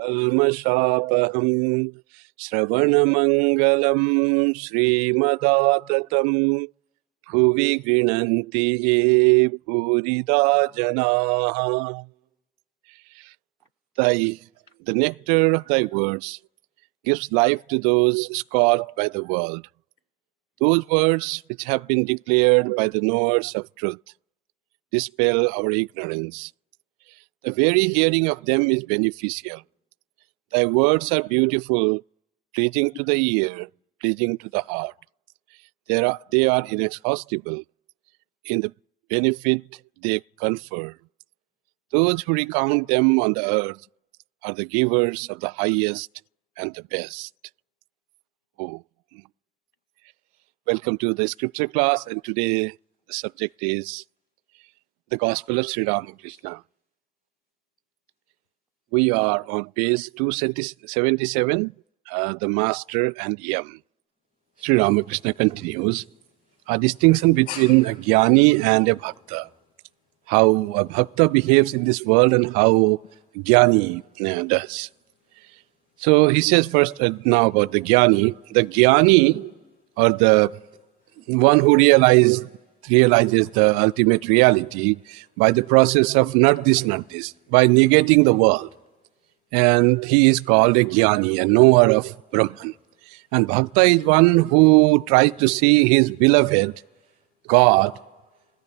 कल्मषापहं श्रवणमङ्गलं श्रीमदाततं भुवि गृह्णन्ति ये भूरिदा जनाः. The nectar of thy words gives life to those scorched by the world. Those words which have been declared by the knowers of truth dispel our ignorance. The very hearing of them is beneficial. Thy words are beautiful, pleasing to the ear, pleasing to the heart. They are inexhaustible in the benefit they confer. Those who recount them on the earth are the givers of the highest and the best. Oh. Welcome to the scripture class, and today the subject is the Gospel of Sri Ramakrishna. We are on page 277, the Master and Yam. Sri Ramakrishna continues, a distinction between a Jnani and a Bhakta. How a Bhakta behaves in this world and how Jnani does. So he says first now about the Jnani. The Jnani, or the one who realizes the ultimate reality by the process of not this, by negating the world. And he is called a Jnani, a knower of Brahman. And Bhakta is one who tries to see his beloved God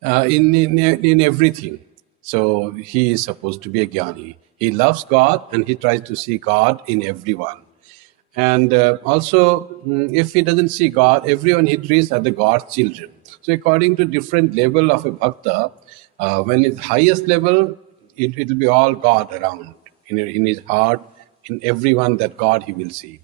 in everything. So he is supposed to be a Jnani. He loves God and he tries to see God in everyone. And also, if he doesn't see God, everyone he treats as the God's children. So according to different level of a Bhakta, when it's highest level, it will be all God around, in his heart, in everyone that God he will see.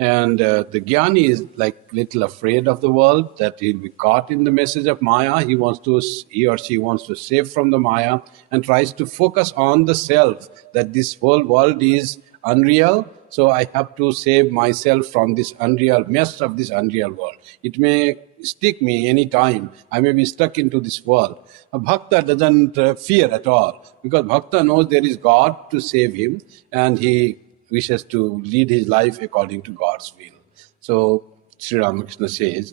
And the Jnani is like little afraid of the world, that he'll be caught in the message of Maya. He or she wants to save from the Maya and tries to focus on the self, that this whole world is unreal. So I have to save myself from this unreal mess of this unreal world. It may stick me any time. I may be stuck into this world. A Bhakta doesn't fear at all, because Bhakta knows there is God to save him, and he wishes to lead his life according to God's will. So Sri Ramakrishna says,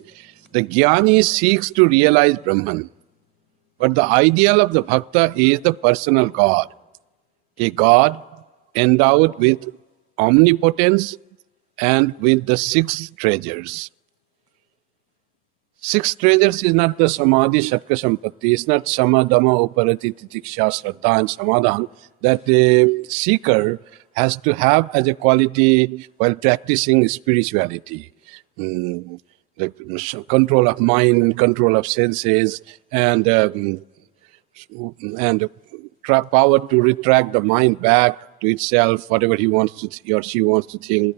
the Jnani seeks to realize Brahman, but the ideal of the Bhakta is the personal God, a God endowed with omnipotence and with the six treasures. Six treasures is not the Samadhi, Shatka, Sampatti. It's not Samadama, Uparati, Titiksha, Shraddha and Samadhan that the seeker has to have as a quality while practicing spirituality. The control of mind, control of senses, and power to retract the mind back to itself, whatever he or she wants to think,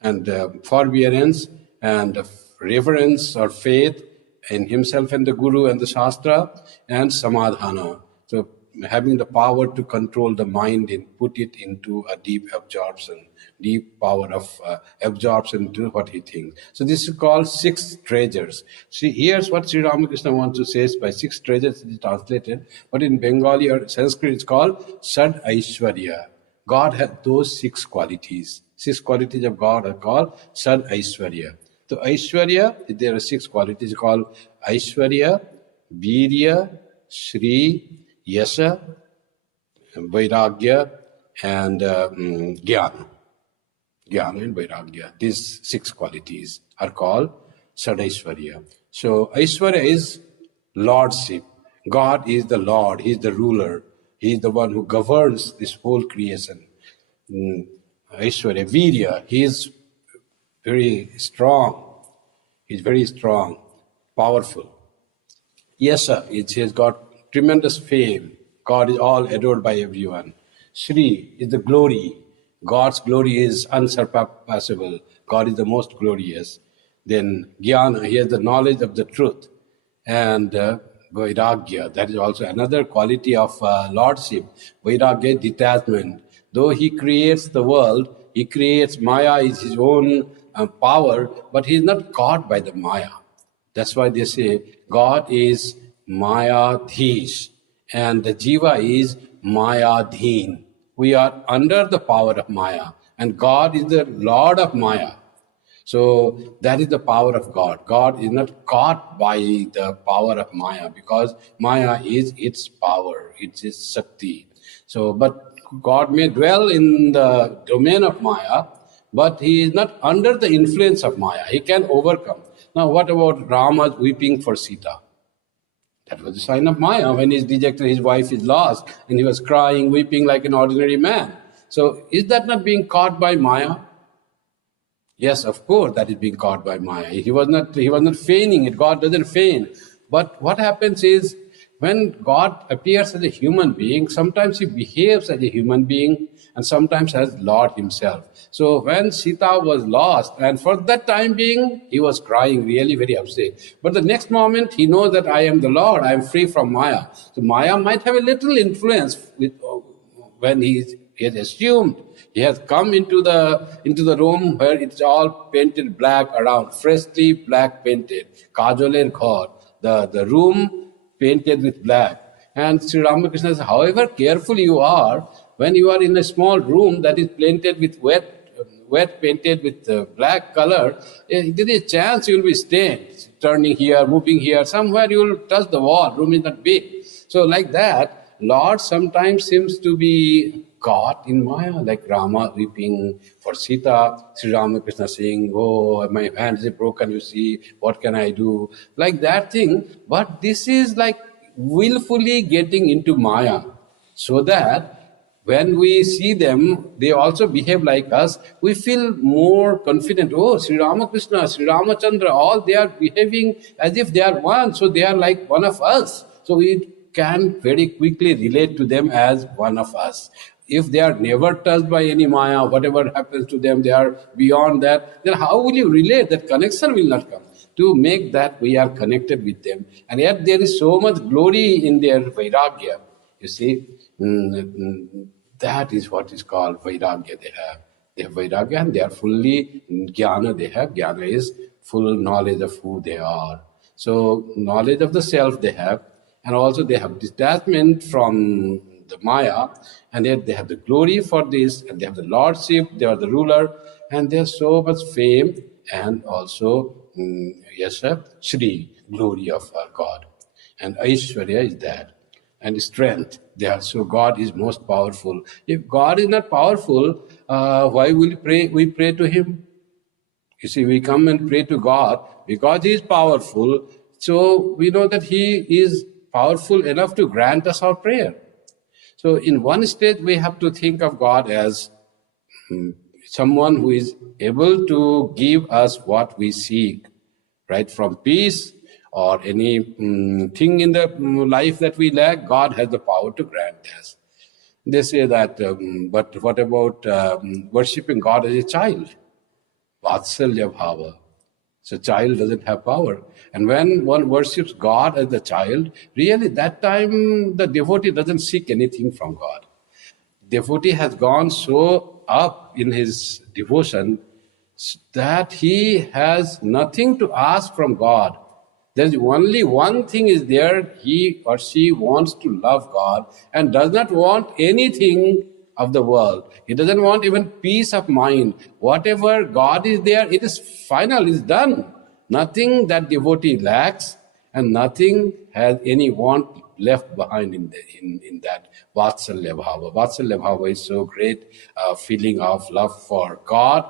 and forbearance and reverence or faith in himself and the Guru and the Shastra, and samadhana. So having the power to control the mind and put it into a deep absorption, deep power of absorption into what he thinks. So this is called six treasures. See, here's what Sri Ramakrishna wants to say by six treasures. It is translated, but in Bengali or Sanskrit it's called Sad Aishwarya. God has those six qualities. Six qualities of God are called Sad Aishwarya. So Aishwarya, there are six qualities called Aishwarya, Virya, Shri, Yasha, Vairagya, and Jnana. Jnana and Vairagya. These six qualities are called Sadaishwarya. So Aishwarya is lordship. God is the Lord. He is the ruler. He is the one who governs this whole creation. Aishwarya, Virya, he is very strong. He's very strong, powerful. Yasa, he has got tremendous fame. God is all adored by everyone. Shri is the glory. God's glory is unsurpassable. God is the most glorious. Then Jnana, he has the knowledge of the truth. And Vairagya, that is also another quality of lordship. Vairagya, detachment. Though he creates the world, he creates Maya is his own power, but he is not caught by the Maya. That's why they say God is Mayadhish and the Jiva is Mayadhin. We are under the power of Maya, and God is the Lord of Maya. So that is the power of God. God is not caught by the power of Maya, because Maya is its power, it's its Shakti. So, but God may dwell in the domain of Maya, but he is not under the influence of Maya. He can overcome. Now, what about Rama weeping for Sita? That was a sign of Maya. When he's dejected, his wife is lost, and he was crying, weeping like an ordinary man. So, is that not being caught by Maya? Yes, of course, that is being caught by Maya. He was not feigning it. God doesn't feign. But what happens is, when God appears as a human being, sometimes he behaves as a human being, and sometimes as Lord himself. So when Sita was lost, and for that time being, he was crying, really very upset. But the next moment, he knows that I am the Lord, I am free from Maya. So Maya might have a little influence when he has assumed. He has come into the room where it's all painted black around, freshly black painted. Kajoler ghar, the room painted with black. And Sri Ramakrishna says, however careful you are, when you are in a small room that is painted with wet painted with black color, there is a chance you will be stained, turning here, moving here, somewhere you will touch the wall, room is not big. So like that, Lord sometimes seems to be caught in Maya, like Rama weeping for Sita, Sri Ramakrishna saying, oh, my hands are broken, you see, what can I do? Like that thing. But this is like willfully getting into Maya, so that when we see them, they also behave like us, we feel more confident. Oh, Sri Ramakrishna, Sri Ramachandra, all they are behaving as if they are one, so they are like one of us. So we can very quickly relate to them as one of us. If they are never touched by any Maya, whatever happens to them, they are beyond that, then how will you relate? That connection will not come. To make that we are connected with them. And yet there is so much glory in their Vairagya. You see, that is what is called Vairagya they have. They have Vairagya and they are fully Jnana they have. Jnana is full knowledge of who they are. So knowledge of the self they have, and also they have detachment from the Maya, and yet they have the glory for this, and they have the lordship, they are the ruler, and they have so much fame, and also, Shri, glory of our God. And Aishwarya is that. And strength, they are, so God is most powerful. If God is not powerful, why will we pray to Him? You see, we come and pray to God because He is powerful, so we know that He is powerful enough to grant us our prayer. So in one stage, we have to think of God as someone who is able to give us what we seek, right? From peace or any thing in the life that we lack, God has the power to grant us. They say that, but what about worshipping God as a child? Vatsalya bhava. So child doesn't have power. And when one worships God as the child, really that time the devotee doesn't seek anything from God. Devotee has gone so up in his devotion that he has nothing to ask from God. There's only one thing is there, he or she wants to love God and does not want anything of the world. He doesn't want even peace of mind. Whatever God is there, it is final, it's done. Nothing that devotee lacks, and nothing has any want left behind in that Vatsalya Bhava. Vatsalya Bhava is so great feeling of love for God.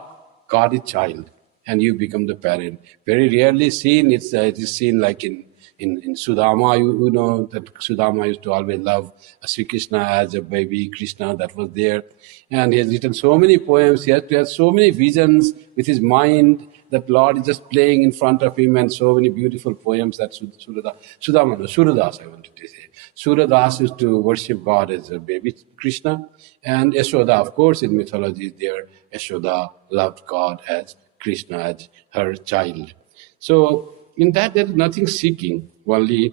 God is child, and you become the parent. Very rarely seen, it is seen like in Sudama, you know that Sudama used to always love Sri Krishna as a baby, Krishna that was there. And he has written so many poems, he has so many visions with his mind, that Lord is just playing in front of him, and so many beautiful poems that Suradas, I wanted to say. Suradas used to worship God as a baby Krishna, and Yashoda, of course, in mythology is there. Yashoda loved God as Krishna, as her child. So in that there is nothing seeking, only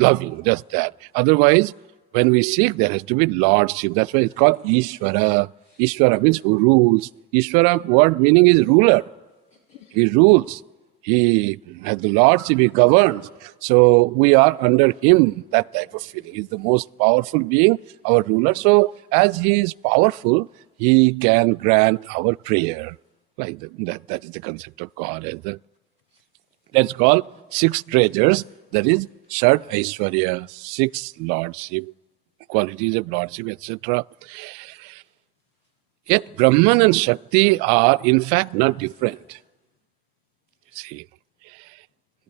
loving, just that. Otherwise, when we seek, there has to be lordship. That's why it's called Ishvara. Ishvara means who rules. Ishvara word meaning is ruler. He rules. He has the lordship, he governs. So we are under him, that type of feeling. He's the most powerful being, our ruler. So as he is powerful, he can grant our prayer. Like that is the concept of God. That's called six treasures. That is Shad Aishwarya, six lordship, qualities of lordship, etc. Yet Brahman and Shakti are in fact not different. You see,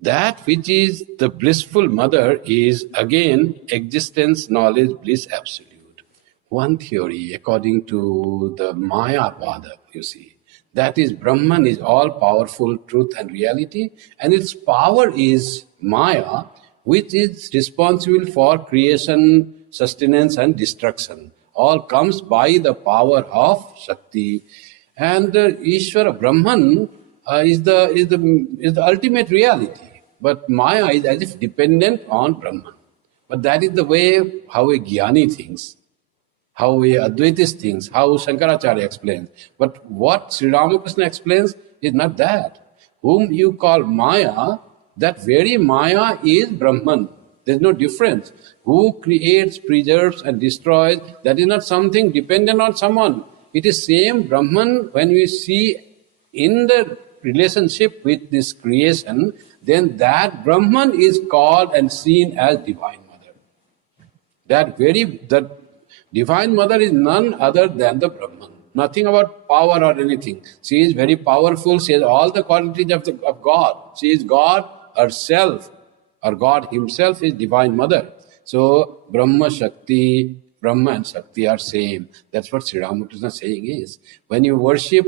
that which is the blissful mother is again existence, knowledge, bliss, absolute. One theory, according to the Mayavada, you see, that is Brahman is all powerful truth and reality, and its power is Maya, which is responsible for creation, sustenance, and destruction. All comes by the power of Shakti. And Ishvara Brahman is the ultimate reality. But Maya is as if dependent on Brahman. But that is the way how a Jnani thinks, how a Advaitist thinks, how Shankaracharya explains. But what Sri Ramakrishna explains is not that. Whom you call Maya, that very Maya is Brahman. There is no difference. Who creates, preserves and destroys, that is not something dependent on someone. It is same Brahman. When we see in the relationship with this creation, then that Brahman is called and seen as Divine Mother. That Divine Mother is none other than the Brahman. Nothing about power or anything. She is very powerful. She has all the qualities of God. She is God herself, or God himself is Divine Mother. So Brahma and Shakti are same. That's what Sri Ramakrishna is saying is. When you worship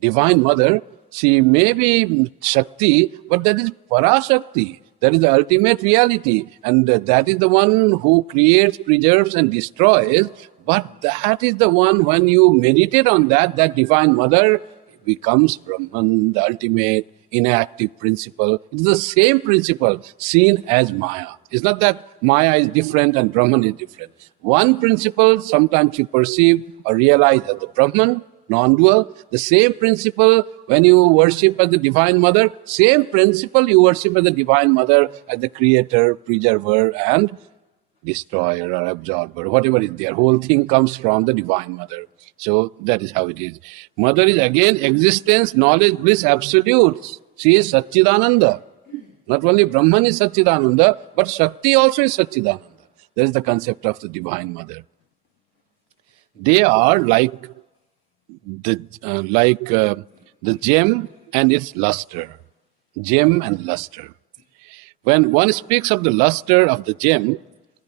Divine Mother, she may be Shakti, but that is Parashakti. That is the ultimate reality. And that is the one who creates, preserves and destroys. But that is the one, when you meditate on that Divine Mother becomes Brahman, the ultimate inactive principle. It is the same principle seen as Maya. It's not that Maya is different and Brahman is different. One principle sometimes you perceive or realize as the Brahman, non-dual. The same principle when you worship as the Divine Mother, same principle you worship as the Divine Mother, as the creator, preserver and destroyer or absorber, whatever is there. Whole thing comes from the Divine Mother. So that is how it is. Mother is again existence, knowledge, bliss, absolute. She is Satchidananda. Not only Brahman is Satchidananda, but Shakti also is Satchidananda. That is the concept of the Divine Mother. They are like the gem and its luster. Gem and luster. When one speaks of the luster of the gem,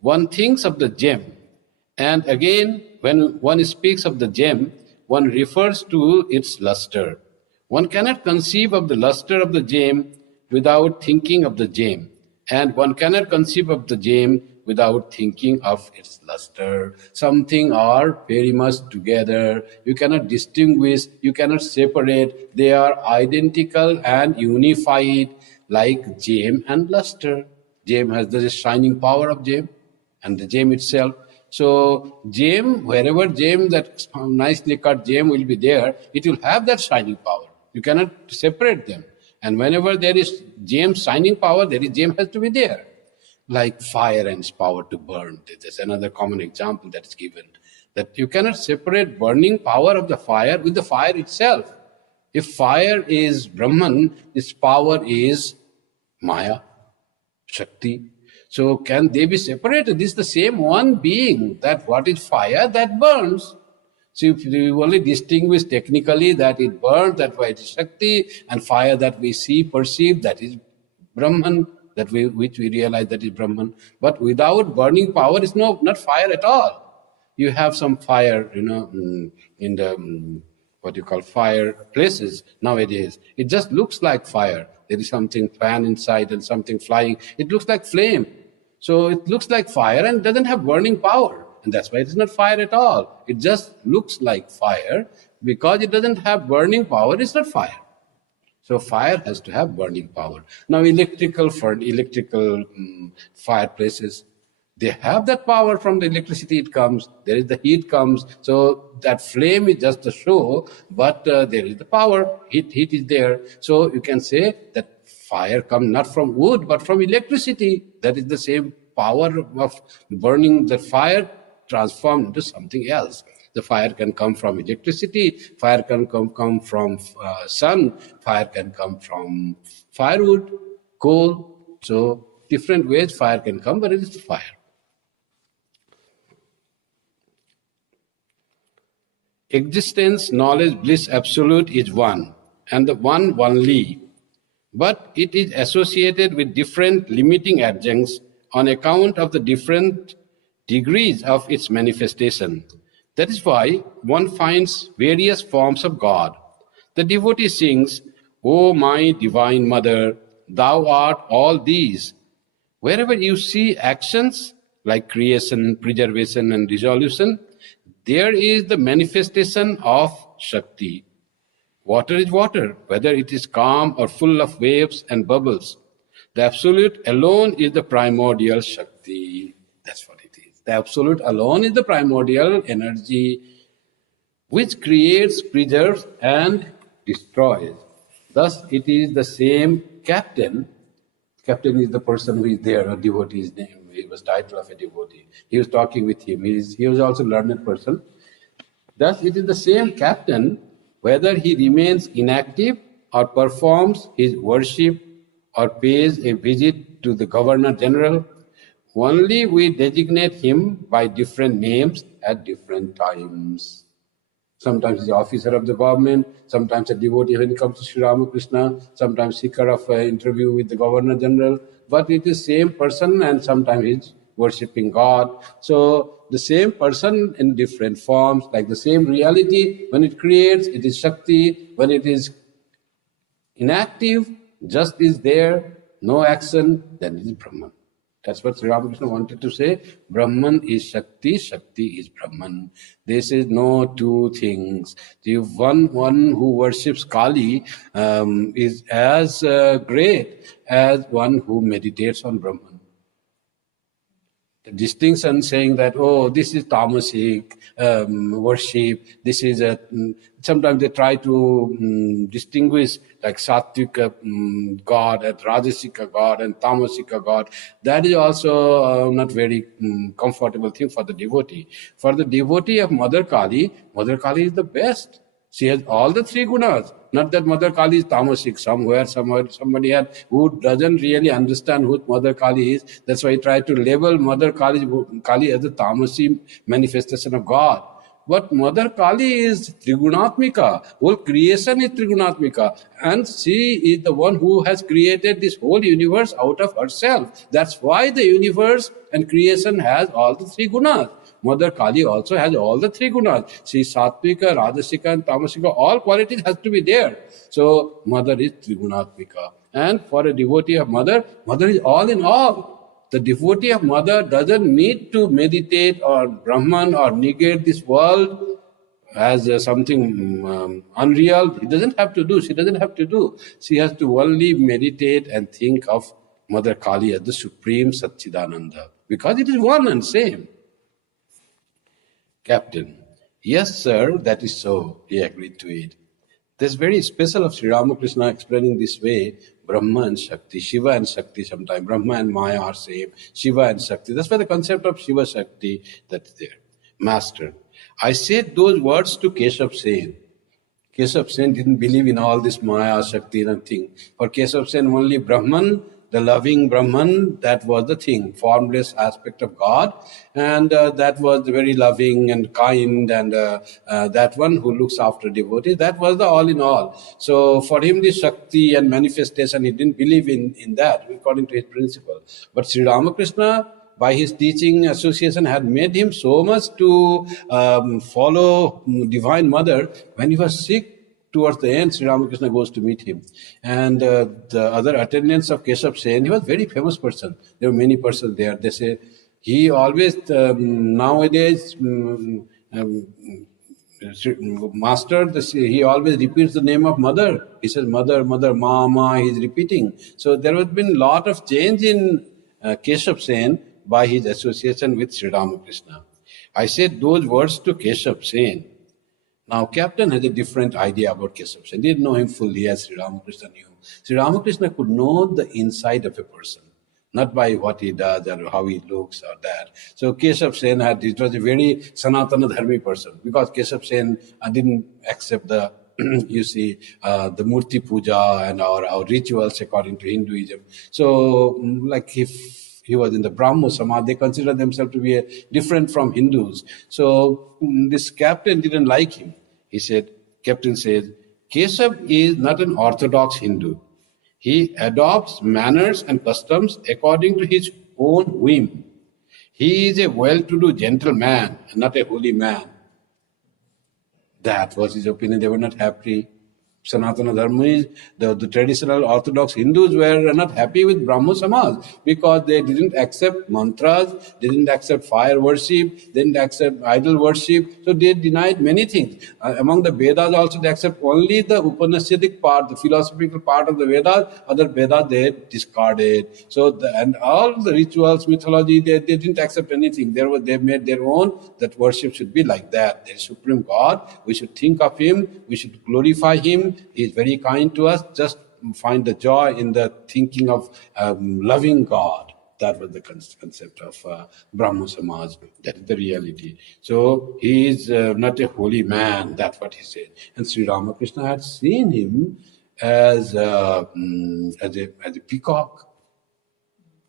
one thinks of the gem. And again, when one speaks of the gem, one refers to its luster. One cannot conceive of the luster of the gem without thinking of the gem. And one cannot conceive of the gem without thinking of its luster. Something are very much together. You cannot distinguish, you cannot separate. They are identical and unified like gem and luster. Gem has the shining power of gem and the gem itself. So gem, wherever gem, that nicely cut gem will be there, it will have that shining power. You cannot separate them. And whenever there is gem shining power, there is gem has to be there. Like fire and its power to burn. There's another common example that is given. That you cannot separate burning power of the fire with the fire itself. If fire is Brahman, its power is Maya, Shakti. So can they be separated? This is the same one being. That what is fire? That burns. So if you only distinguish technically that it burns, that's why it is Shakti, and fire that we see, perceive, that is Brahman, which we realize that is Brahman. But without burning power, it's not fire at all. You have some fire, in the what you call fire places nowadays. It just looks like fire. There is something fan inside and something flying. It looks like flame. So it looks like fire and doesn't have burning power. And that's why it is not fire at all. It just looks like fire. Because it doesn't have burning power, it's not fire. So fire has to have burning power. Now electrical fireplaces, They have that power from the electricity it comes, there is the heat comes, so that flame is just a show, but there is the power, heat is there. So you can say that fire comes not from wood, but from electricity. That is the same power of burning the fire transformed into something else. The fire can come from electricity, fire can come from sun, fire can come from firewood, coal. So different ways fire can come, but it is fire. Existence, knowledge, bliss, absolute is one, and the one only. But it is associated with different limiting adjuncts on account of the different degrees of its manifestation. That is why one finds various forms of God. The devotee sings, "O my divine mother, thou art all these." Wherever you see actions like creation, preservation, and dissolution, there is the manifestation of Shakti. Water is water, whether it is calm or full of waves and bubbles. The Absolute alone is the primordial Shakti. That's what it is. The Absolute alone is the primordial energy which creates, preserves, and destroys. Thus, it is the same captain. Captain is the person who is there, a devotee's name. It was title of a devotee. He was talking with him. He was also a learned person. Thus, it is the same captain, whether he remains inactive or performs his worship or pays a visit to the Governor General. Only we designate him by different names at different times. Sometimes he's the officer of the government, sometimes a devotee when it comes to Sri Ramakrishna, sometimes seeker of an interview with the Governor General. But it is same person, and sometimes he's worshipping God. So the same person in different forms, like the same reality. When it creates, it is Shakti. When it is inactive, just is there, no action, then it is Brahman. That's what Sri Ramakrishna wanted to say. Brahman is Shakti, Shakti is Brahman. This is no two things. The one who worships Kali is as great as one who meditates on Brahman. The distinction saying that, oh, this is tamasic worship, this is sometimes they try to distinguish like Sattvika God and Rajasika God and Tamasika God. That is also not very comfortable thing for the devotee. For the devotee of Mother Kali is the best. She has all the three gunas. Not that Mother Kali is tamasic. Somewhere, somebody who doesn't really understand who Mother Kali is. That's why he tried to label Mother Kali as a tamasi manifestation of God. But Mother Kali is Trigunatmika. Whole creation is Trigunatmika. And she is the one who has created this whole universe out of herself. That's why the universe and creation has all the three gunas. Mother Kali also has all the three gunas. She is Sattvika, Rajasika, and Tamasika. All qualities has to be there. So, Mother is Trigunatmika. And for a devotee of Mother, Mother is all in all. The devotee of Mother doesn't need to meditate or Brahman or negate this world as something unreal. He doesn't have to do. She doesn't have to do. She has to only meditate and think of Mother Kali as the Supreme Satchidananda. Because it is one and same. Captain, yes, sir, that is so. He agreed to it. This very special of Sri Ramakrishna explaining this way, Brahma and Shakti, Shiva and Shakti sometimes. Brahma and Maya are same, Shiva and Shakti. That's why the concept of Shiva Shakti that's there. Master, I said those words to Keshav Sen. Keshav Sen didn't believe in all this Maya, Shakti, nothing. For Keshav Sen, only Brahman, the loving Brahman, that was the thing, formless aspect of God. And that was very loving and kind, and that one who looks after devotees, that was the all in all. So for him, the Shakti and manifestation, he didn't believe in that, according to his principle. But Sri Ramakrishna, by his teaching association, had made him so much to follow Divine Mother. When he was sick, towards the end, Sri Ramakrishna goes to meet him. And the other attendants of Keshav Sen, he was a very famous person. There were many persons there. They say, he always, nowadays, Master, he always repeats the name of Mother. He says, Mother, Mother, Mama, he's repeating. So there has been a lot of change in Keshav Sen, by his association with Sri Ramakrishna. I said those words to Keshav Sen. Now, Captain has a different idea about Keshav Sen. He didn't know him fully as Sri Ramakrishna knew. Sri Ramakrishna could know the inside of a person, not by what he does or how he looks or that. So Keshav Sen it was a very Sanatana Dharmi person, because Keshav Sen didn't accept the the Murti Puja and our rituals according to Hinduism. So, like if he was in the Brahmo Samaj, they consider themselves to be different from Hindus. So, this captain didn't like him. He said, Captain says, Keshav is not an orthodox Hindu. He adopts manners and customs according to his own whim. He is a well-to-do gentleman, not a holy man. That was his opinion. They were not happy. Sanatana Dharma, the traditional Orthodox Hindus were not happy with Brahmo Samaj because they didn't accept mantras, they didn't accept fire worship, they didn't accept idol worship. So they denied many things. Among the Vedas also, they accept only the Upanishadic part, the philosophical part of the Vedas. Other Vedas they discarded. So and all the rituals, mythology, they didn't accept anything. They made their own. That worship should be like that. There is Supreme God. We should think of Him. We should glorify Him. He is very kind to us. Just find the joy in the thinking of loving God. That was the concept of Brahmo Samaj. That is the reality. So he is not a holy man. That's what he said. And Sri Ramakrishna had seen him as a peacock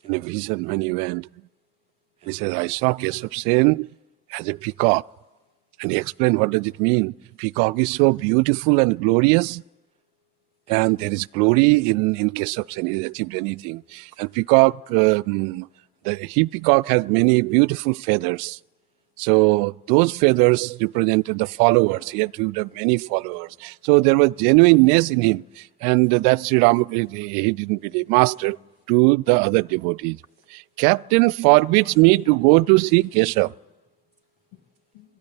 in a vision when he went. And he says, I saw Keshav Sen as a peacock. And he explained, what does it mean? Peacock is so beautiful and glorious. And there is glory in Keshav Sen. He has achieved anything. And peacock, the peacock has many beautiful feathers. So those feathers represented the followers. He had to have many followers. So there was genuineness in him. And that's Sri Ramakrishna, he didn't believe. Master to the other devotees. Captain forbids me to go to see Keshav.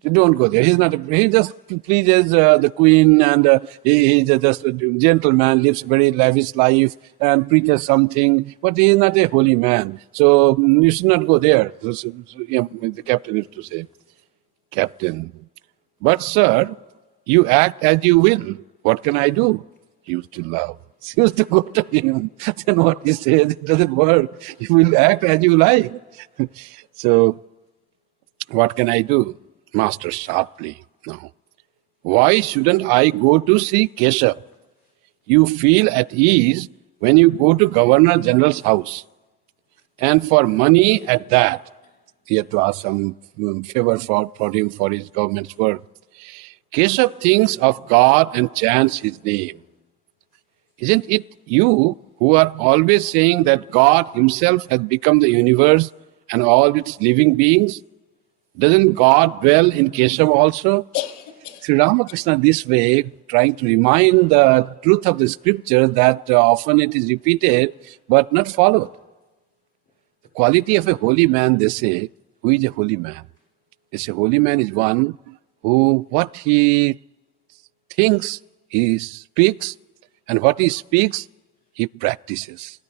Don't go there. He just pleases the queen, and he's just a gentleman, lives a very lavish life and preaches something, but he is not a holy man. So you should not go there. The captain used to say, Captain, but sir, you act as you will. What can I do? He used to laugh. He used to go to him. Then what he says, it doesn't work. You will act as you like. So what can I do? Master sharply, no. Why shouldn't I go to see Keshav? You feel at ease when you go to Governor General's house. And for money at that, he had to ask some favor for him for his government's work. Keshav thinks of God and chants his name. Isn't it you who are always saying that God himself has become the universe and all its living beings? Doesn't God dwell in Keshav also? Sri Ramakrishna this way, trying to remind the truth of the scripture that often it is repeated but not followed. The quality of a holy man, they say, who is a holy man? They say holy man is one who what he thinks, he speaks, and what he speaks, he practices.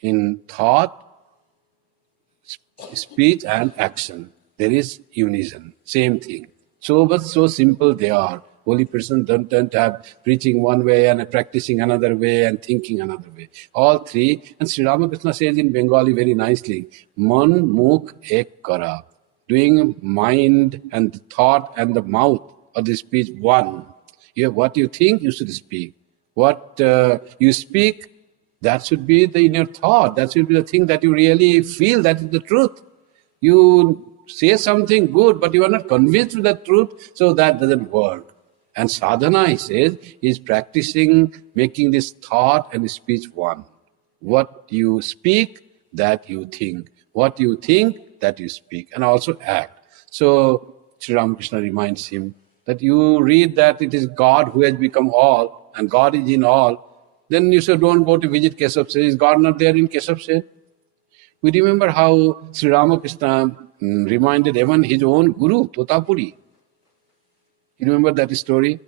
In thought, speech and action. There is unison, same thing. But so simple they are. Holy persons don't have preaching one way and practicing another way and thinking another way. All three. And Sri Ramakrishna says in Bengali very nicely, Man, Mukh, Ek Kara. Doing mind and the thought and the mouth or the speech one. What you think, you should speak. What you speak, that should be in your thought. That should be the thing that you really feel, that is the truth. You say something good, but you are not convinced with the truth, so that doesn't work. And sadhana, he says, is practicing making this thought and speech one. What you speak, that you think. What you think, that you speak. And also act. So, Sri Ramakrishna reminds him that you read that it is God who has become all, and God is in all. Then you say, don't go to visit Keshav Sen. Is God not there in Keshav Sen? We remember how Sri Ramakrishna reminded even his own guru, Totapuri. You remember that story?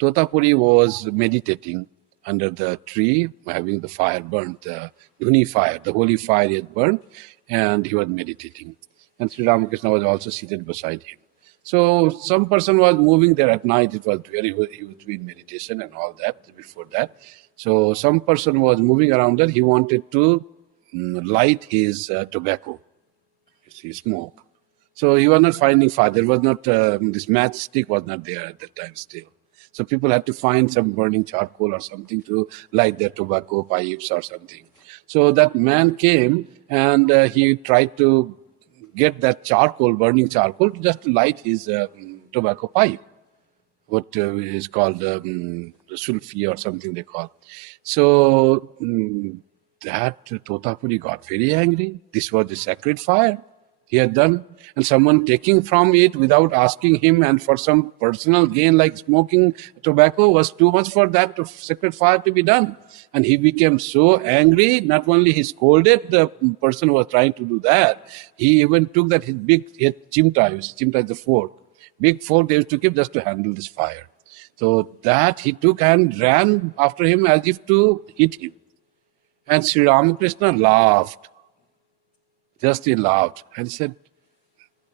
Totapuri was meditating under the tree, having the fire burnt, the Dhuni fire, the holy fire he had burnt. and he was meditating. And Sri Ramakrishna was also seated beside him. So some person was moving there at night. It was he was doing meditation and all that before that. So some person was moving around there. He wanted to light his tobacco. You see, smoke. So he was not finding fire. There was not, this matchstick was not there at that time still. So people had to find some burning charcoal or something to light their tobacco pipes or something. So that man came and he tried to get that charcoal, burning charcoal, just to light his tobacco pipe. What is called the sulfi or something they call. So that Totapuri got very angry. This was the sacred fire he had done, and someone taking from it without asking him and for some personal gain like smoking tobacco was too much for that sacred fire to be done. And he became so angry, not only he scolded the person who was trying to do that, he even took that his big chimta is the fork, big fork they used to keep just to handle this fire. So that he took and ran after him as if to hit him. And Sri Ramakrishna laughed. Just he laughed and said,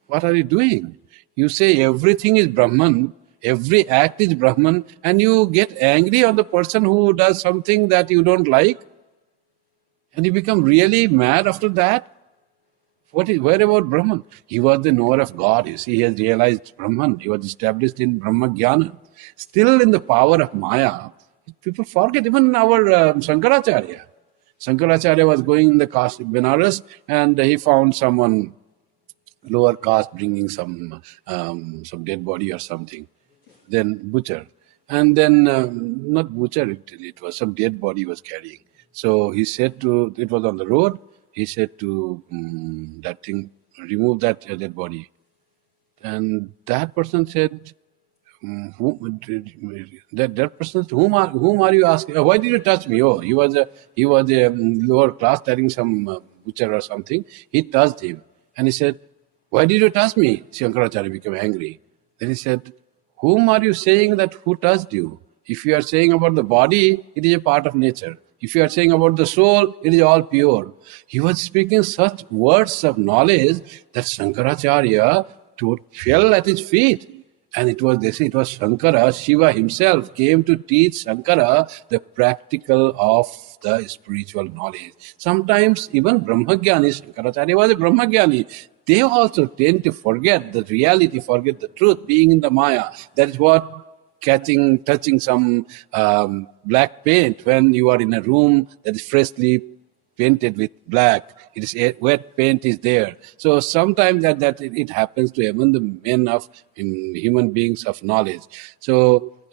"What are you doing? You say everything is Brahman, every act is Brahman, and you get angry on the person who does something that you don't like? And you become really mad after that? Where about Brahman?" He was the knower of God. You see, he has realized Brahman. He was established in Brahma Jnana. Still in the power of Maya, people forget. Even our Shankaracharya. Shankaracharya was going in the caste of Benares and he found someone lower caste bringing some dead body or something. Then butcher. And then, not butcher, it was some dead body he was carrying. So he said to, it was on the road, he said to that thing, remove that dead body. And that person said, that person, whom are you asking? Why did you touch me? Oh, he was a lower class carrying some butcher or something. He touched him. And he said, "Why did you touch me?" Shankaracharya became angry. Then he said, "Whom are you saying that who touched you? If you are saying about the body, it is a part of nature. If you are saying about the soul, it is all pure." He was speaking such words of knowledge that Shankaracharya fell at his feet. And it was, they say, it was Shankara, Shiva himself came to teach Shankara the practical of the spiritual knowledge. Sometimes even Brahmagyani, Shankaracharya was a Brahmagyani. They also tend to forget the reality, forget the truth, being in the Maya. That is what touching some black paint when you are in a room that is freshly painted with black. It is wet paint is there. So sometimes that it happens to even the men of human beings of knowledge. So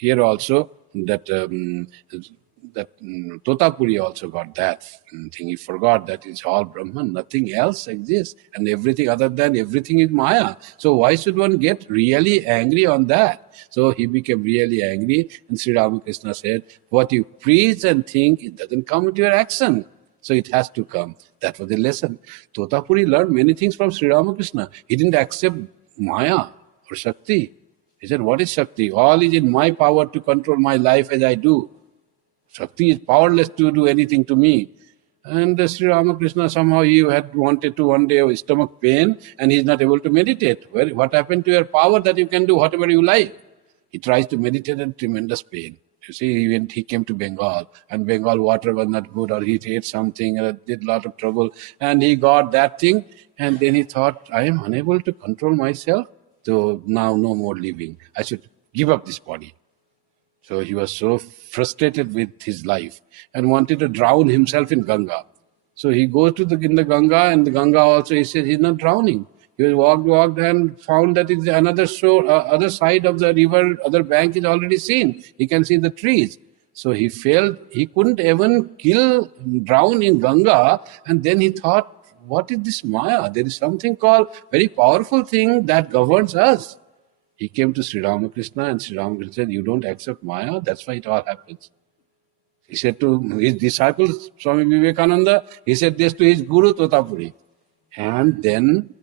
here also that Totapuri also got that thing. He forgot that it's all Brahman, nothing else exists, and everything other than everything is Maya. So why should one get really angry on that? So he became really angry, and Sri Ramakrishna said, "What you preach and think, it doesn't come into your action. So it has to come." That was the lesson. Totapuri learned many things from Sri Ramakrishna. He didn't accept Maya or Shakti. He said, "What is Shakti? All is in my power to control my life as I do. Shakti is powerless to do anything to me." And Sri Ramakrishna somehow he had wanted to one day have stomach pain and he is not able to meditate. What happened to your power that you can do whatever you like? He tries to meditate in tremendous pain. You see, he came to Bengal, and Bengal water was not good, or he ate something, did a lot of trouble, and he got that thing, and then he thought, "I am unable to control myself, so now no more living. I should give up this body." So he was so frustrated with his life and wanted to drown himself in Ganga. So he goes in the Ganga, and the Ganga also, he says he's not drowning. He walked and found that it's another shore, other side of the river, other bank is already seen. He can see the trees. So he failed. He couldn't even drown in Ganga. And then he thought, what is this Maya? There is something called very powerful thing that governs us. He came to Sri Ramakrishna, and Sri Ramakrishna said, "You don't accept Maya, that's why it all happens." He said to his disciples, Swami Vivekananda, he said this to his guru Totapuri. And then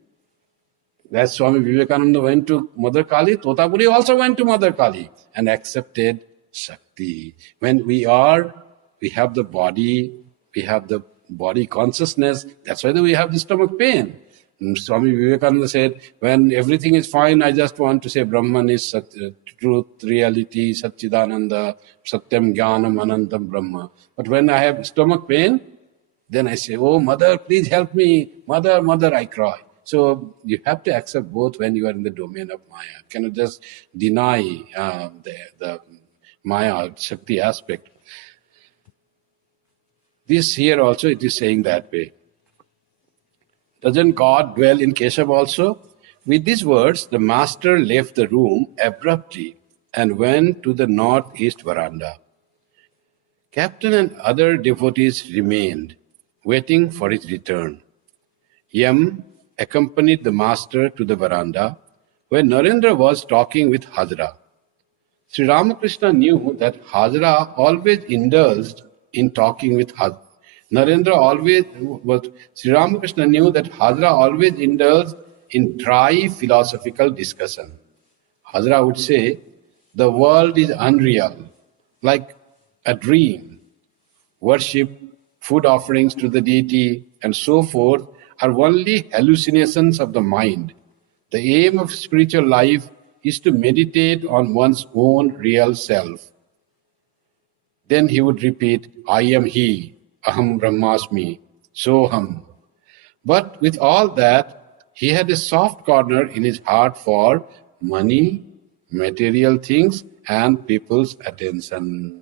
as Swami Vivekananda went to Mother Kali, Totapuri also went to Mother Kali and accepted Shakti. When we have the body, we have the body consciousness. That's why we have the stomach pain. Swami Vivekananda said, when everything is fine, I just want to say Brahman is truth, reality, Satchidananda, Satyam, Jnanam, Anantam, Brahma. But when I have stomach pain, then I say, oh, mother, please help me. Mother, mother, I cry. So you have to accept both when you are in the domain of Maya. You cannot just deny the Maya, Shakti aspect. This here also it is saying that way. Doesn't God dwell in Keshav also? With these words, the master left the room abruptly and went to the northeast veranda. Captain and other devotees remained, waiting for his return. Yam accompanied the master to the veranda, where Narendra was talking with Hajra. Sri Ramakrishna knew that Hajra always indulged in talking with Hajra. Sri Ramakrishna knew that Hajra always indulged in dry philosophical discussion. Hajra would say, the world is unreal, like a dream. Worship, food offerings to the deity, and so forth are only hallucinations of the mind. The aim of spiritual life is to meditate on one's own real self. Then he would repeat, I am he, aham brahmasmi, soham. But with all that, he had a soft corner in his heart for money, material things, and people's attention.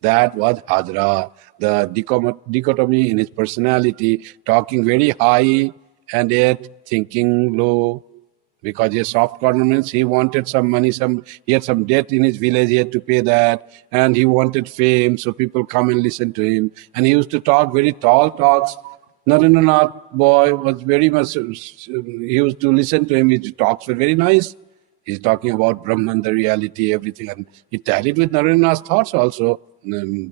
That was Hajra, the dichotomy in his personality, talking very high and yet thinking low. Because his soft corner means he wanted some money, he had some debt in his village, he had to pay that, and he wanted fame, so people come and listen to him. And he used to talk very tall talks. Narendranath boy was very much, he used to listen to him, his talks were very nice. He's talking about Brahman, the reality, everything, and he tallied with Narendranath's thoughts also.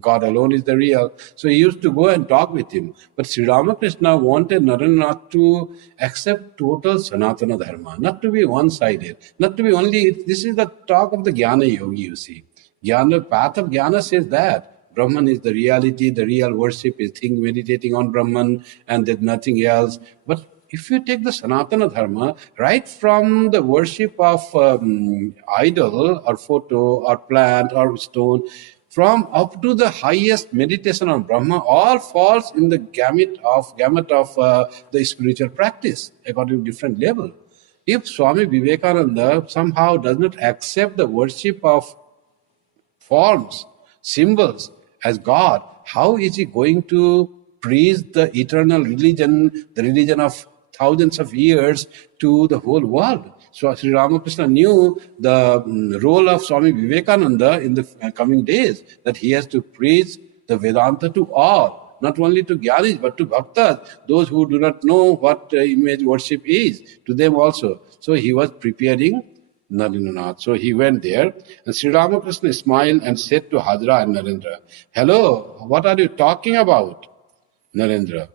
God alone is the real. So he used to go and talk with him. But Sri Ramakrishna wanted Narendranath to accept total Sanatana Dharma, not to be one-sided, not to be only, this is the talk of the Jnana Yogi, you see. Jnana, path of Jnana says that Brahman is the reality, the real worship is meditating on Brahman, and there's nothing else. But if you take the Sanatana Dharma, right from the worship of idol or photo or plant or stone, from up to the highest meditation on Brahma, all falls in the gamut of the spiritual practice according to different level. If Swami Vivekananda somehow does not accept the worship of forms, symbols as God, how is he going to preach the eternal religion, the religion of thousands of years to the whole world? So Sri Ramakrishna knew the role of Swami Vivekananda in the coming days, that he has to preach the Vedanta to all, not only to Gyanis, but to Bhaktas, those who do not know what image worship is, to them also. So he was preparing Narendranath. So he went there, and Sri Ramakrishna smiled and said to Hajra and Narendra, hello, what are you talking about? Narendra,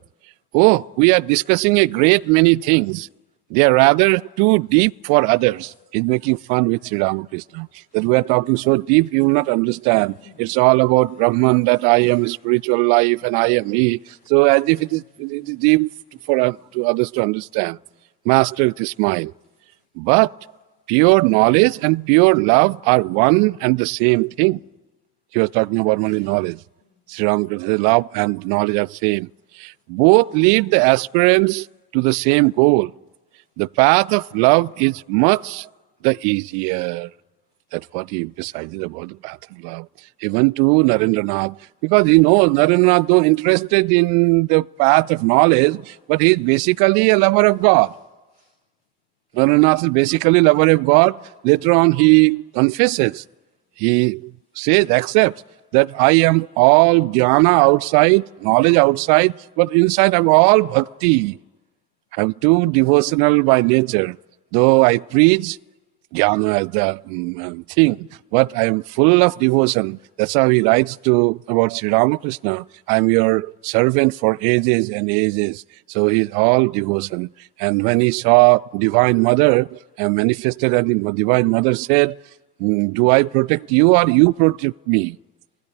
oh, we are discussing a great many things. They are rather too deep for others. He's making fun with Sri Ramakrishna, that we are talking so deep you will not understand. It's all about Brahman, that I am spiritual life and I am he. So as if it is deep for to others to understand. Master with a smile. But pure knowledge and pure love are one and the same thing. He was talking about only knowledge. Sri Ramakrishna said love and knowledge are same. Both lead the aspirants to the same goal. The path of love is much the easier. That's what he emphasizes about the path of love. Even to Narendranath, because he knows Narendranath, though interested in the path of knowledge, but he is basically a lover of God. Narendranath is basically a lover of God. Later on he confesses, he says, accepts that I am all jnana outside, knowledge outside, but inside I'm all bhakti. I'm too devotional by nature. Though I preach jnana as the thing, but I am full of devotion. That's how he writes about Sri Ramakrishna. I'm your servant for ages and ages. So he's all devotion. And when he saw Divine Mother manifested, and the Divine Mother said, do I protect you or you protect me?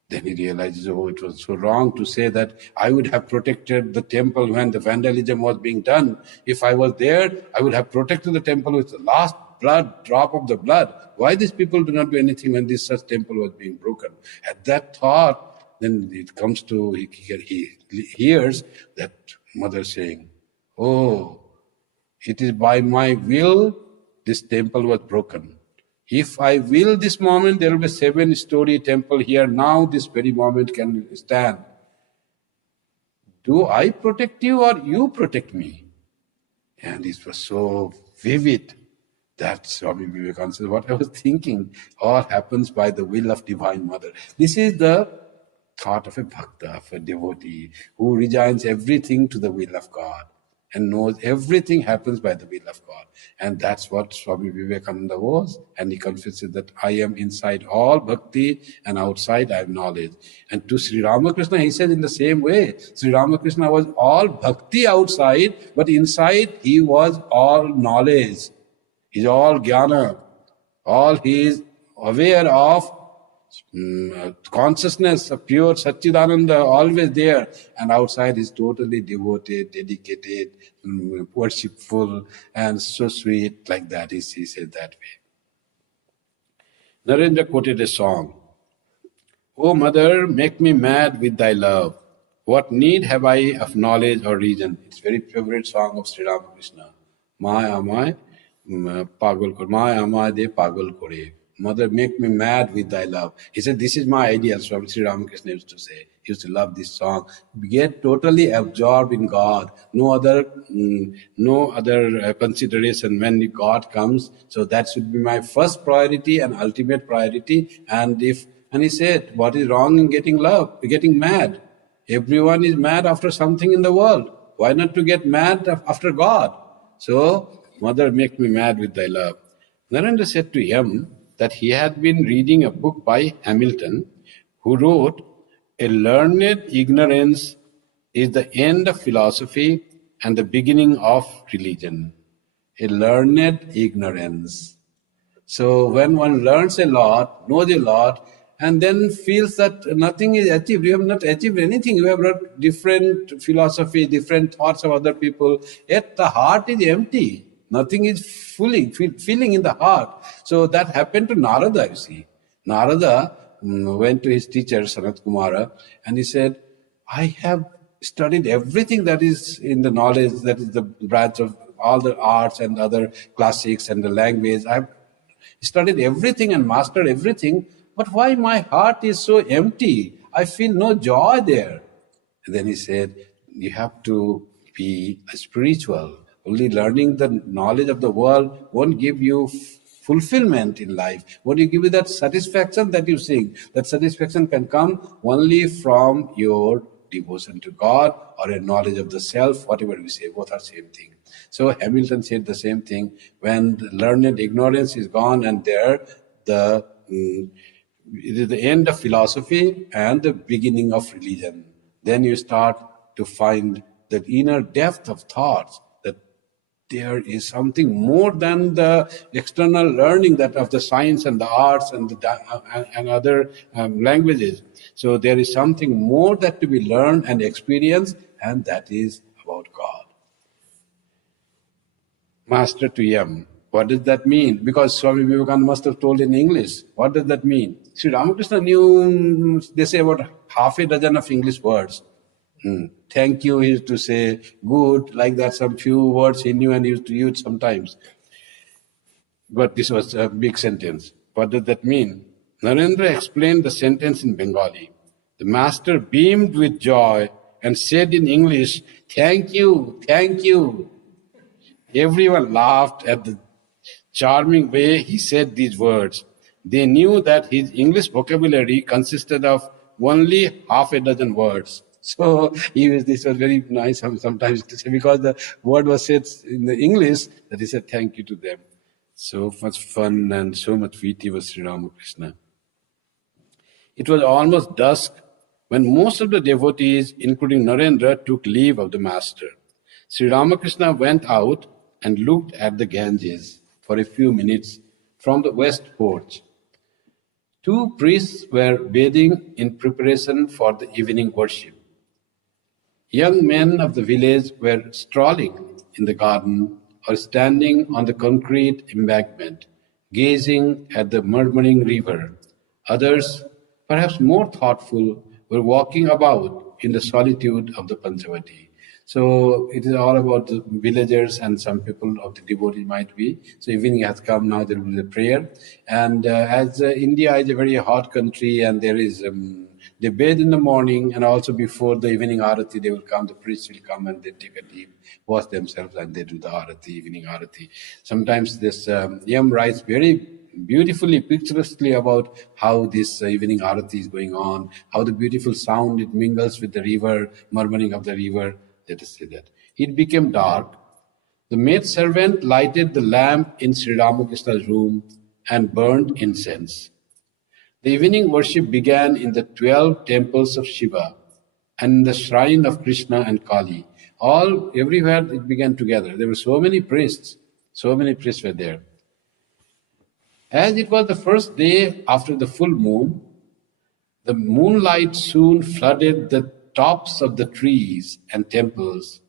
Then he realizes, oh, it was so wrong to say that I would have protected the temple when the vandalism was being done. If I was there, I would have protected the temple with the last drop of the blood. Why these people do not do anything when this such temple was being broken? At that thought, then it comes to, he hears that mother saying, oh, it is by my will this temple was broken. If I will this moment, there will be a 7-story temple here now, this very moment can stand. Do I protect you or you protect me? And this was so vivid that Swami Vivekananda says, what I was thinking, all happens by the will of Divine Mother. This is the thought of a bhakta, of a devotee, who resigns everything to the will of God and knows everything happens by the will of God. And that's what Swami Vivekananda was. And he confesses that I am inside all bhakti and outside I have knowledge. And to Sri Ramakrishna, he said in the same way, Sri Ramakrishna was all bhakti outside, but inside he was all knowledge. He's all jnana. All he is aware of consciousness of pure Satchidananda, always there, and outside is totally devoted, dedicated, worshipful, and so sweet, like that. He said that way. Narendra quoted a song, O mother, make me mad with thy love. What need have I of knowledge or reason? It's a very favorite song of Sri Ramakrishna. Ma amai pagal kore, ma amai de pagal kore. Mother, make me mad with thy love. He said, this is my ideal. Swami Sri Ramakrishna used to say. He used to love this song. Get totally absorbed in God. No other consideration when God comes. So that should be my first priority and ultimate priority. And he said, what is wrong in getting love, getting mad? Everyone is mad after something in the world. Why not to get mad after God? So, mother, make me mad with thy love. Narendra said to him that he had been reading a book by Hamilton, who wrote, a learned ignorance is the end of philosophy and the beginning of religion. A learned ignorance. So when one learns a lot, knows a lot, and then feels that nothing is achieved, you have not achieved anything, you have got different philosophy, different thoughts of other people, yet the heart is empty. Nothing is filling in the heart. So that happened to Narada, you see. Narada went to his teacher, Sanat Kumara, and he said, I have studied everything that is in the knowledge, that is the branch of all the arts and other classics and the language. I have studied everything and mastered everything, but why my heart is so empty? I feel no joy there. And then he said, you have to be spiritual. Only learning the knowledge of the world won't give you fulfillment in life. Won't give you that satisfaction that you seek. That satisfaction can come only from your devotion to God or a knowledge of the self, whatever we say, both are same thing. So Hamilton said the same thing. When the learned ignorance is gone and there, it is the end of philosophy and the beginning of religion. Then you start to find that inner depth of thoughts, that there is something more than the external learning that of the science and the arts and other languages. So there is something more that to be learned and experienced, and that is about God. Master to Yam. What does that mean? Because Swami Vivekananda must have told in English. What does that mean? Sri Ramakrishna knew, they say about half a dozen of English words. Thank you, he used to say, good, like that, some few words he knew and he used to use sometimes. But this was a big sentence. What does that mean? Narendra explained the sentence in Bengali. The master beamed with joy and said in English, thank you, thank you. Everyone laughed at the charming way he said these words. They knew that his English vocabulary consisted of only half a dozen words. So this was very nice sometimes to say, because the word was said in the English, that he said thank you to them. So much fun and so much witty was Sri Ramakrishna. It was almost dusk when most of the devotees, including Narendra, took leave of the master. Sri Ramakrishna went out and looked at the Ganges for a few minutes from the west porch. Two priests were bathing in preparation for the evening worship. Young men of the village were strolling in the garden or standing on the concrete embankment, gazing at the murmuring river. Others, perhaps more thoughtful, were walking about in the solitude of the Panchavati. So it is all about the villagers and some people of the devotee might be. So evening has come now, there will be a prayer. And as India is a very hot country and there is they bathe in the morning and also before the evening arati, they will come, the priests will come and they take a deep, wash themselves and they do the arati, evening arati. Sometimes this Yam writes very beautifully, picturesquely about how this evening arati is going on, how the beautiful sound it mingles with the river, murmuring of the river. Let us say that. It became dark. The maid servant lighted the lamp in Sri Ramakrishna's room and burned incense. The evening worship began in the 12 temples of Shiva and the shrine of Krishna and Kali. Everywhere it began together. There were so many priests were there. As it was the first day after the full moon, the moonlight soon flooded the tops of the trees and temples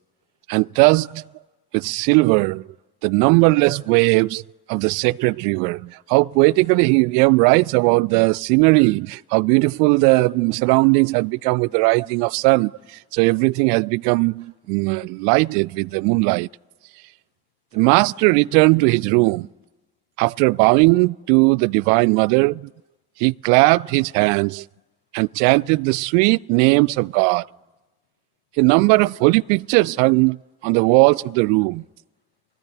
and touched with silver the numberless waves of the sacred river. How poetically he writes about the scenery, how beautiful the surroundings had become with the rising of sun. So everything has become lighted with the moonlight. The master returned to his room. After bowing to the Divine Mother, he clapped his hands and chanted the sweet names of God. A number of holy pictures hung on the walls of the room.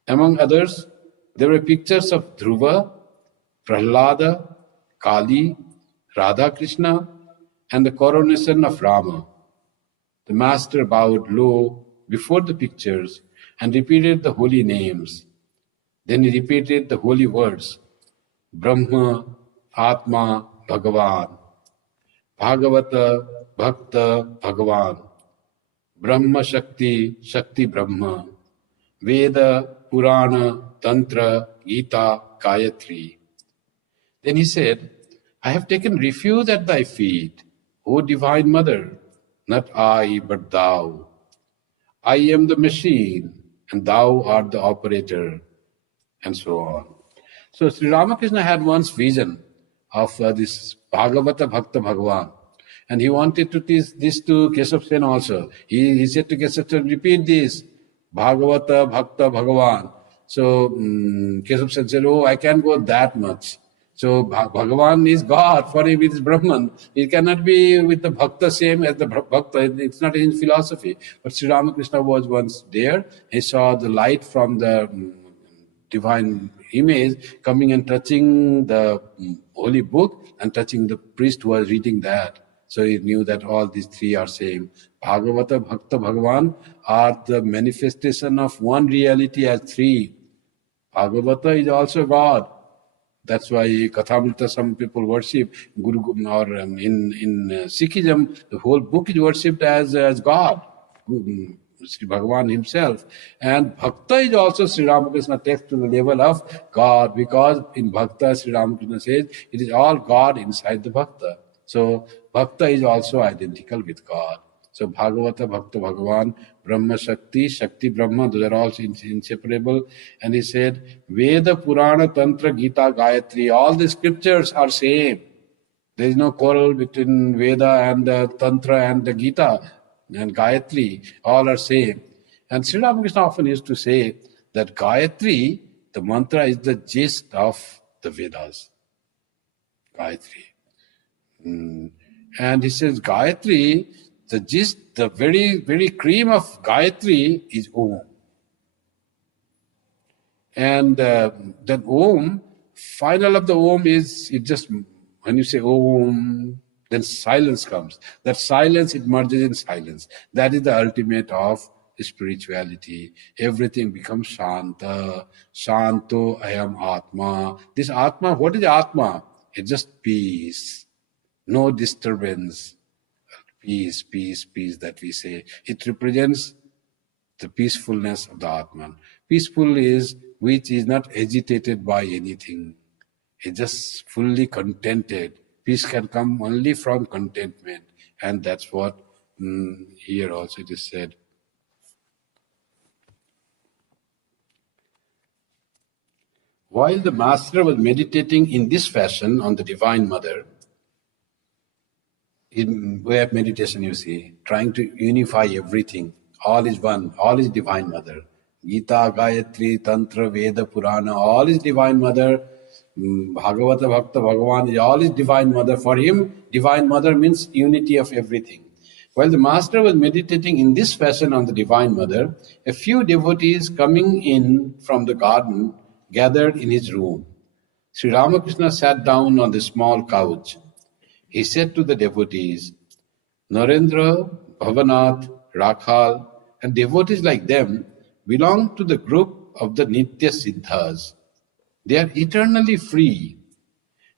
Among others, there were pictures of Dhruva, Prahlada, Kali, Radha Krishna, and the coronation of Rama. The master bowed low before the pictures and repeated the holy names. Then he repeated the holy words, Brahma, Atma, Bhagavan, Bhagavata, Bhakta, Bhagavan, Brahma Shakti, Shakti Brahma, Veda, Purana, Tantra, Gita, Gayatri. Then he said, I have taken refuge at thy feet, O Divine Mother, not I, but thou. I am the machine, and thou art the operator, and so on. So Sri Ramakrishna had once vision of this Bhagavata Bhakta Bhagavan. And he wanted to teach this to Keshav Sen also. He said to Keshav Sen, repeat this, Bhagavata Bhakta Bhagavan. So Keshav Sen said, oh, I can't go that much. So Bhagavan is God, for him it is Brahman. It cannot be with the Bhakta same as the Bhakta, it's not in philosophy. But Sri Ramakrishna was once there, he saw the light from the divine image coming and touching the holy book and touching the priest who was reading that. So he knew that all these three are same. Bhagavata, Bhakta, Bhagavan are the manifestation of one reality as three. Bhagavata is also God. That's why Kathamrita, some people worship Guru, or in Sikhism, the whole book is worshipped as God, Sri Bhagavan himself. And Bhakta is also Sri Ramakrishna takes to the level of God, because in Bhakta, Sri Ramakrishna says, it is all God inside the Bhakta. So Bhakta is also identical with God. So Bhagavata, Bhakta, Bhagavan, Brahma Shakti, Shakti Brahma, those are all inseparable. And he said, Veda, Purana, Tantra, Gita, Gayatri, all the scriptures are same. There is no quarrel between Veda and the Tantra and the Gita and Gayatri, all are same. And Sri Ramakrishna often used to say that Gayatri, the mantra, is the gist of the Vedas. Gayatri. And he says, Gayatri, the gist, the very, very cream of Gayatri is Om. And that Om, final of the Om is, it just, when you say Om, then silence comes. That silence, it merges in silence. That is the ultimate of spirituality. Everything becomes Shanta. Shanto ayam Atma. This Atma, what is Atma? It's just peace. No disturbance. Peace, peace, peace that we say. It represents the peacefulness of the Atman. Peaceful is which is not agitated by anything. It's just fully contented, Peace can come only from contentment. And that's what here also it is said. While the master was meditating in this fashion on the Divine Mother, in way of meditation, you see, trying to unify everything. All is one, all is Divine Mother. Gita, Gayatri, Tantra, Veda, Purana, all is Divine Mother. Bhagavata, Bhakta, Bhagavan, all is Divine Mother. For him, Divine Mother means unity of everything. While the master was meditating in this fashion on the Divine Mother, a few devotees coming in from the garden gathered in his room. Sri Ramakrishna sat down on the small couch. He said to the devotees, Narendra, Bhavanath, Rakhal, and devotees like them belong to the group of the Nitya Siddhas. They are eternally free.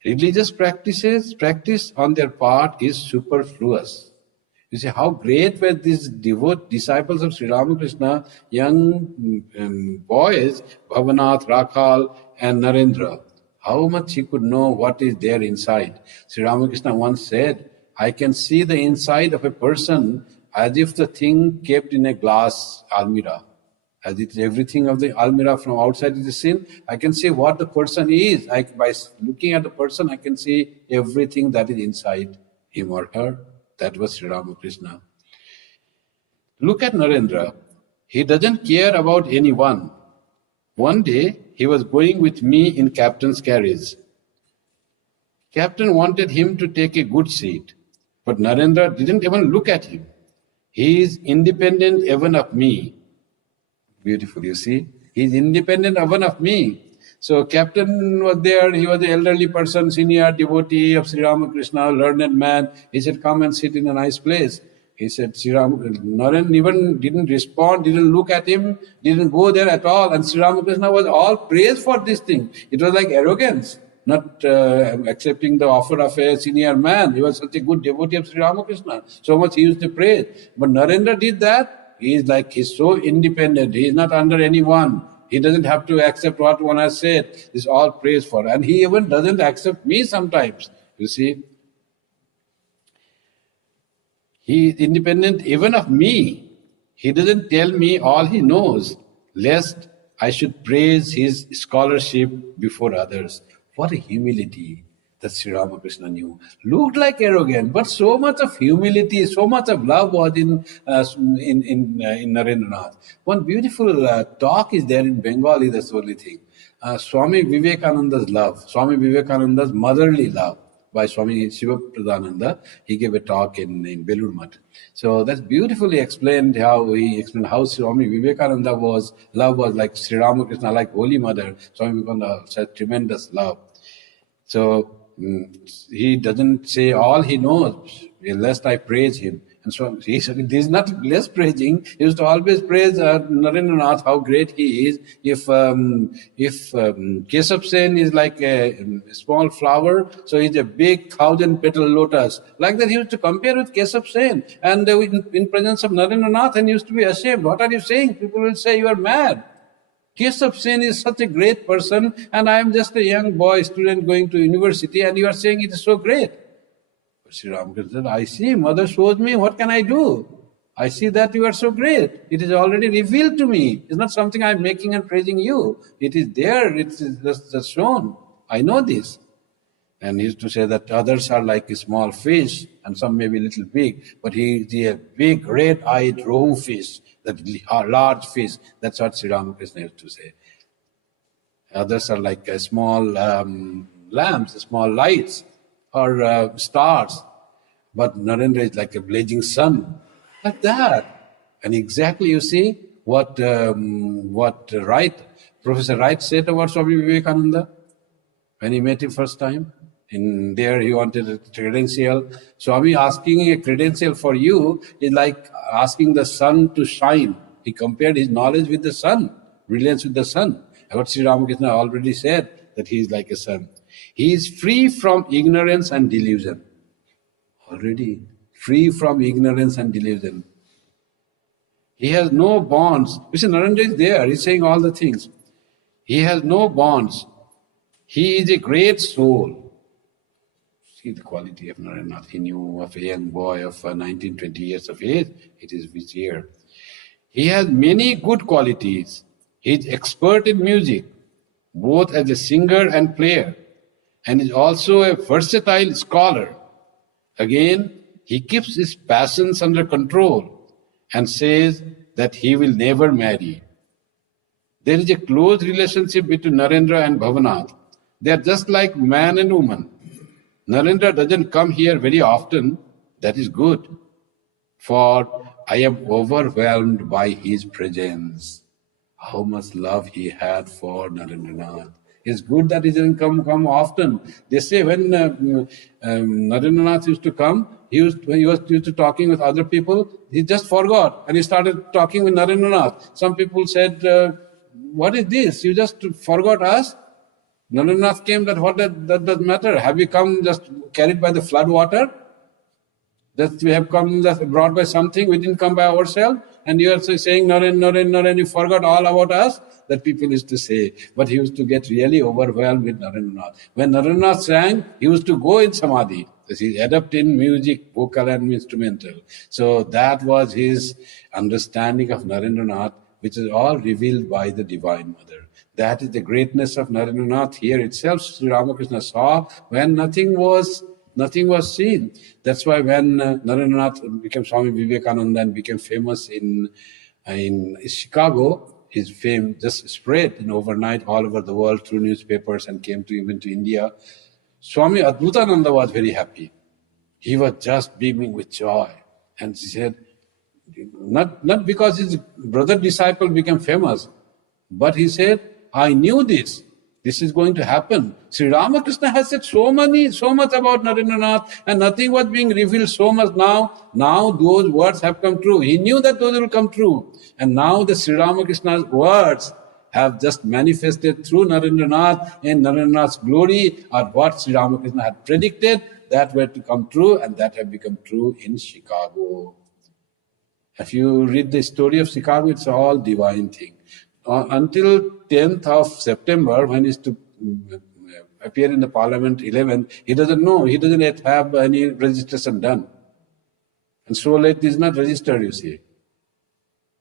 Religious practice on their part is superfluous. You see how great were these devout disciples of Sri Ramakrishna, young boys, Bhavanath, Rakhal, and Narendra. How much he could know what is there inside. Sri Ramakrishna once said, I can see the inside of a person as if the thing kept in a glass almirah. As it is everything of the almirah from outside is seen, I can see what the person is. By looking at the person, I can see everything that is inside him or her. That was Sri Ramakrishna. Look at Narendra. He doesn't care about anyone. One day, he was going with me in captain's carriage. Captain wanted him to take a good seat, but Narendra didn't even look at him. He is independent even of me. Beautiful, you see. He is independent even of me. So captain was there, he was the elderly person, senior devotee of Sri Ramakrishna, learned man. He said, come and sit in a nice place. He said, Naren even didn't respond, didn't look at him, didn't go there at all. And Sri Ramakrishna was all praised for this thing. It was like arrogance, not accepting the offer of a senior man. He was such a good devotee of Sri Ramakrishna. So much he used to praise. But Narendra did that. He's so independent. He is not under anyone. He doesn't have to accept what one has said. This is all praise for. And he even doesn't accept me sometimes. You see. He is independent even of me. He doesn't tell me all he knows, lest I should praise his scholarship before others. What a humility that Sri Ramakrishna knew. Looked like arrogant, but so much of humility, so much of love was in Narendranath. One beautiful talk is there in Bengali, that's the only thing. Swami Vivekananda's love, Swami Vivekananda's motherly love by Swami Shiva Pradhananda. He gave a talk in Belur Math. So that's beautifully explained how he explained how Swami Vivekananda love was like Sri Ramakrishna, like Holy Mother. Swami Vivekananda had tremendous love. So he doesn't say all he knows, lest I praise him. And so he said, this is not less praising. He used to always praise Narendranath, how great he is. If Keshav Sen is like a small flower, so he's a big 1,000-petal lotus. Like that he used to compare with Keshav Sen. And in presence of Narendranath, and he used to be ashamed. What are you saying? People will say you are mad. Keshav Sen is such a great person, and I am just a young boy, student going to university, and you are saying it is so great. But Sri Ramakrishna said, I see, mother shows me, what can I do? I see that you are so great. It is already revealed to me. It's not something I am making and praising you. It is there, it is just shown. I know this. And he used to say that others are like a small fish, and some may be a little big, but he is a big, red-eyed rohu fish. That large fish, that's what Sri Ramakrishna used to say. Others are like small lamps, small lights, or stars. But Narendra is like a blazing sun, like that. And exactly, you see, what Professor Wright said about Swami Vivekananda when he met him first time. In there he wanted a credential. Swami asking a credential for you is like asking the sun to shine. He compared his knowledge with the sun, brilliance with the sun. And what Sri Ramakrishna already said, that he is like a sun. He is free from ignorance and delusion. Already free from ignorance and delusion. He has no bonds. You see, Narendra is there, he's saying all the things. He has no bonds. He is a great soul. See the quality of Narendranath. He knew of a young boy of 19, 20 years of age. It is which year. He has many good qualities. He is expert in music, both as a singer and player, and is also a versatile scholar. Again, he keeps his passions under control and says that he will never marry. There is a close relationship between Narendra and Bhavanath. They are just like man and woman. Narendra doesn't come here very often. That is good, for I am overwhelmed by his presence. How much love he had for Narendranath. It's good that he doesn't come often. They say when Narendranath used to come, when he was used to talking with other people, he just forgot and he started talking with Narendranath. Some people said, what is this? You just forgot us? Narendranath came, that doesn't matter. Have you come just carried by the flood water? That we have come just brought by something, we didn't come by ourselves, and you are saying, Naren, you forgot all about us? That people used to say. But he used to get really overwhelmed with Narendranath. When Narendranath sang, he used to go in samadhi. He's adept in music, vocal and instrumental. So that was his understanding of Narendranath, which is all revealed by the Divine Mother. That is the greatness of Narendranath here itself. Sri Ramakrishna saw when nothing was seen. That's why when Narendranath became Swami Vivekananda and became famous in Chicago, his fame just spread overnight all over the world through newspapers and came to even to India. Swami Adbhutananda was very happy. He was just beaming with joy. And he said, not because his brother disciple became famous, but he said, I knew this. This is going to happen. Sri Ramakrishna has said so much about Narendranath, and nothing was being revealed so much now. Now those words have come true. He knew that those will come true. And now the Sri Ramakrishna's words have just manifested through Narendranath, and Narendranath's glory are what Sri Ramakrishna had predicted, that were to come true, and that have become true in Chicago. If you read the story of Chicago, it's all divine thing. Until 10th of September, when he's to appear in the parliament 11th, he doesn't know. He doesn't yet have any registration done. And so late he's not registered, you see.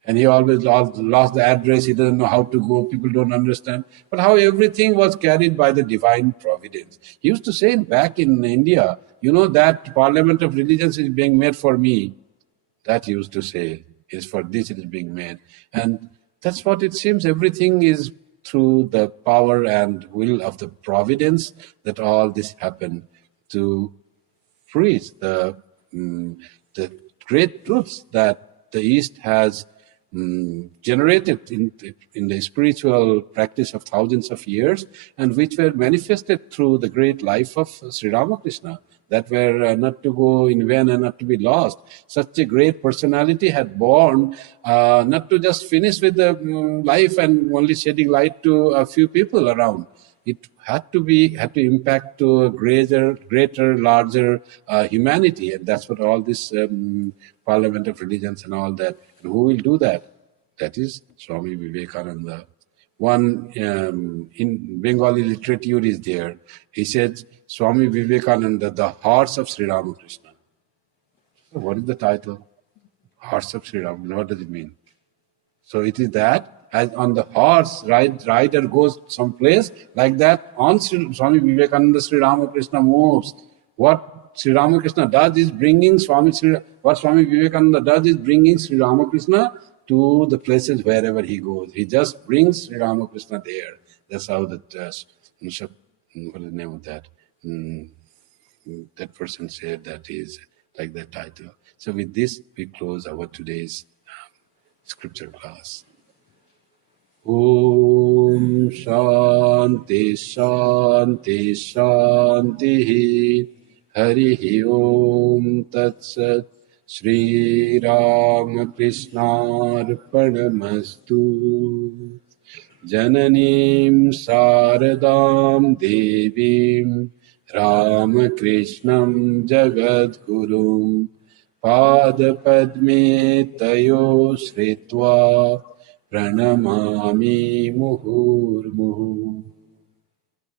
And he always lost the address. He doesn't know how to go. People don't understand. But how everything was carried by the divine providence. He used to say back in India, that parliament of religions is being made for me. That he used to say, is for this it is being made. And that's what it seems. Everything is through the power and will of the providence that all this happened to preach the great truths that the East has generated in the spiritual practice of thousands of years, and which were manifested through the great life of Sri Ramakrishna, that were not to go in vain and not to be lost. Such a great personality had born, not to just finish with the life and only shedding light to a few people around. It had to impact to a greater, larger humanity, and that's what all this Parliament of Religions and all that. And who will do that? That is Swami Vivekananda. One in Bengali literature is there. He said, Swami Vivekananda, the horse of Sri Ramakrishna. So what is the title? Horse of Sri Ramakrishna. What does it mean? So it is that, as on the horse, rider goes someplace, like that, on Swami Vivekananda, Sri Ramakrishna moves. What Sri Ramakrishna does is bringing Swami Vivekananda does is bringing Sri Ramakrishna to the places wherever he goes. He just brings Sri Ramakrishna there. That's how that, what is the name of that? That person said that is like that title. So with this, we close our today's scripture class. Om Shanti Shanti Shanti Harihi Om Tat Sat Shri Ramakrishna Arpanamastu Jananim Saradam Devim Ramakrishnam Jagadgurum Padapadme Tayo Sritva Pranamami Muhurmuhu.